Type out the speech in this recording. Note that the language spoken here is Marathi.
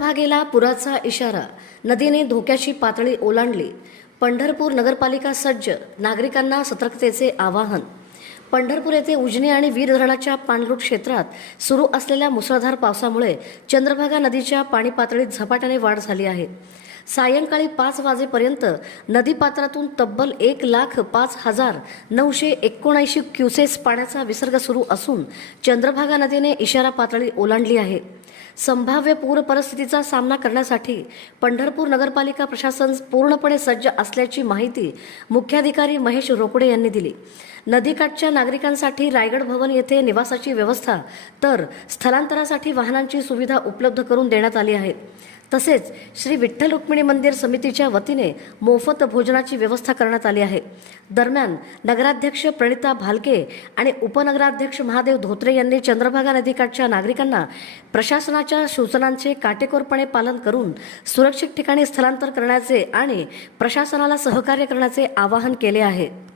चंद्रभागेला पुराचा इशारा, नदीने धोक्याची पातळी ओलांडली. पंढरपूर नगरपालिका सज्ज, नागरिकांना सतर्कतेचे आवाहन. पंढरपूर येथे उजनी आणि वीर धरणाच्या पाणलोट क्षेत्रात सुरू असलेल्या मुसळधार पावसामुळे चंद्रभागा नदीच्या पाणी पातळीत झपाट्याने वाढ झाली आहे. सायंकाळी 5 वाजेपर्यंत नदी पात्रातून तब्बल 1,05,979 क्युसेस पाण्याचा विसर्ग सुरू असून चंद्रभागा नदीने इशारा पातळी ओलांडली आहे. संभाव्य पूर परिस्थितीचा सामना करण्यासाठी पंढरपूर नगरपालिका प्रशासन पूर्णपणे सज्ज असल्याची माहिती मुख्याधिकारी महेश रोकडे यांनी दिली. नदीकाठच्या नागरिकांसाठी रायगड भवन येथे निवासाची व्यवस्था तर स्थलांतरासाठी वाहनांची सुविधा उपलब्ध करून देण्यात आली आहे. तसेच श्री विठ्ठल रुक्मिणी मंदिर समितीच्या वतीने मोफत भोजनाची व्यवस्था करण्यात आली आहे. दरम्यान नगराध्यक्ष प्रणिता भालके आणि उपनगराध्यक्ष महादेव धोत्रे यांनी चंद्रभागा नदीकाठच्या नागरिकांना प्रशासनाच्या सूचनांचे काटेकोरपणे पालन करून सुरक्षित ठिकाणी स्थलांतर करण्याचे आणि प्रशासनाला सहकार्य करण्याचे आवाहन केले आहे.